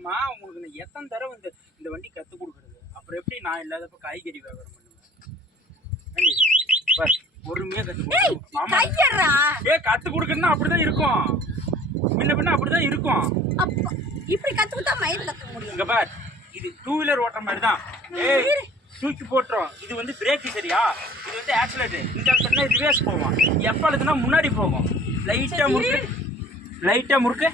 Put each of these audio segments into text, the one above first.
ஆமா உங்களுக்கு நான் எத்தனை தடவை இந்த வண்டி கத்து கொடுக்குறது? அப்புறம் எப்படி நான் இல்லாதப்ப காய்கறி வியாபாரம் பண்ணுவேன்? பார் பொறுமையா கத்து கொடுக்கணும். ஆமா கத்து கொடுக்கணும்னா அப்படிதான் இருக்கும். முன்ன பின்ன அப்படிதான் இருக்கும். இப்படி கத்து கொடுத்தா மயிர் கத்துக்க முடியும். இங்க பார் இது 2 வீலர் ஓட்டுற மாதிரி தான். தூக்கி போட்டுரும். இது வந்து பிரேக் சரியா, இது வந்து ஆக்சிலேட்டர். இந்த இடத்துல ரிவர்ஸ் போகும். எப்ப அழுதுனா முன்னாடி போகும். லைட்டா முறுக்கு லைட்டா முறுக்கு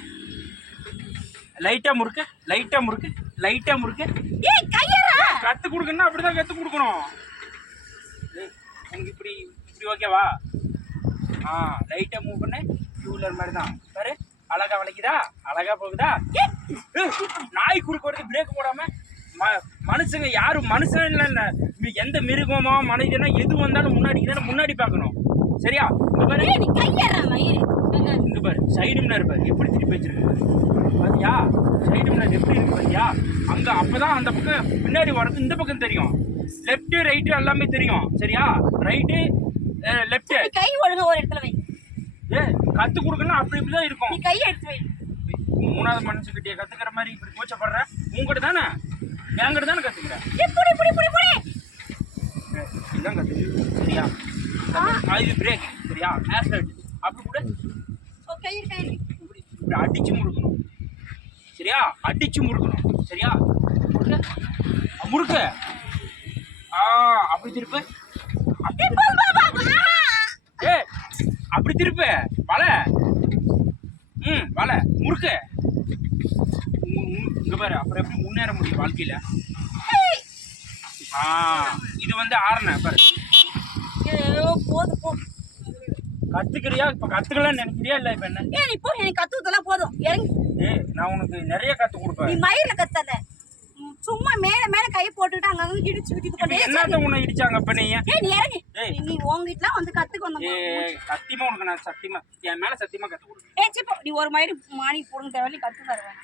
லைட்டா முறுக்கு லைட்டா முறுக்கு லைட்டா முறுக்கு. கத்து கொடுக்கணும்னா அப்படிதான் கத்து கொடுக்கணும். உங்களுக்கு இப்படி இப்படி ஓகேவா? லைட்டா மூவ் பண்ணு. 2 வீலர் மாதிரி தான் பாரு. அழகா வளைக்குதா, அழகா போகுதா. நாய் குறுக்க வருது பிரேக் போடாம. மனுஷங்க யாரும் மனுஷன் இல்ல, எந்த மிருகமோ மனிதனோ எது வந்தாலும் முன்னாடி பார்க்கணும். சரியா? இங்க பாரு சைடு மிரர் பாரு எப்படி திருப்பி வச்சிருக்கு பாத்தியா? சைடு மிரர் எப்படி இருக்கு பாத்தியா? அங்க அப்பதான் அந்த பக்கம் பின்னாடி வரது இந்த பக்கம் தெரியும். லெஃப்ட் ரைட்டு எல்லாமே தெரியும். சரியா? Right left. கை ஒழுங்கா ஒரு இடத்துல வை. கத்து கொடுக்கணும் அப்படி இப்படிதான் இருக்கும். நீ கையை எடுத்து வை. 3வது மனுஷங்கிட்டே கத்துக்கிற மாதிரி இப்படி கூச்சப்படுற? உங்ககிட்ட தானே என்கிட்ட தானே கத்துக்கிறேன். இதான் கத்துக்கு. சரியா? இது பிரேக். சரியா? ஆக்சிலேட்டர் அப்படி கூட இப்படி அடிச்சு முறுக்கணும். சரியா? அடிச்சு முறுக்கணும். சரியா? முறுக்க அப்படி திருப்ப. அப்படி திருப்ப வல. வல முறுக்க. இங்க பாரு அப்புறம் எப்படி முன்னேற முடியும் வாழ்க்கையில? இது வந்து ஆரண பாரு. போதும் கத்துக்கிறியா? இப்ப கத்துக்கலாம் நினைக்கிறியா? இல்ல இப்ப என்ன இப்போ எனக்கு கத்துக்கலாம் போதும். நான் உனக்கு நிறைய கத்து கொடுப்பேன். நீ மயிர்ல கத்தாத, சும்மா மேல கை போட்டுட்டு அங்க இடிச்சு விட்டு பண்ணி என்னத்த உன்னை இடிச்சாங்க? அப்ப நீ நீ இறங்கி நீ உங்ககிட்ட வந்து கத்துக்கு வந்த. சத்தியமா உனக்கு நான் சத்தியமா என் மேல சத்தியமா கத்து கொடுப்பேன். நீ ஒரு மயிர் மாணி போடுங்க தேவையில்லை கத்து தருவேன்.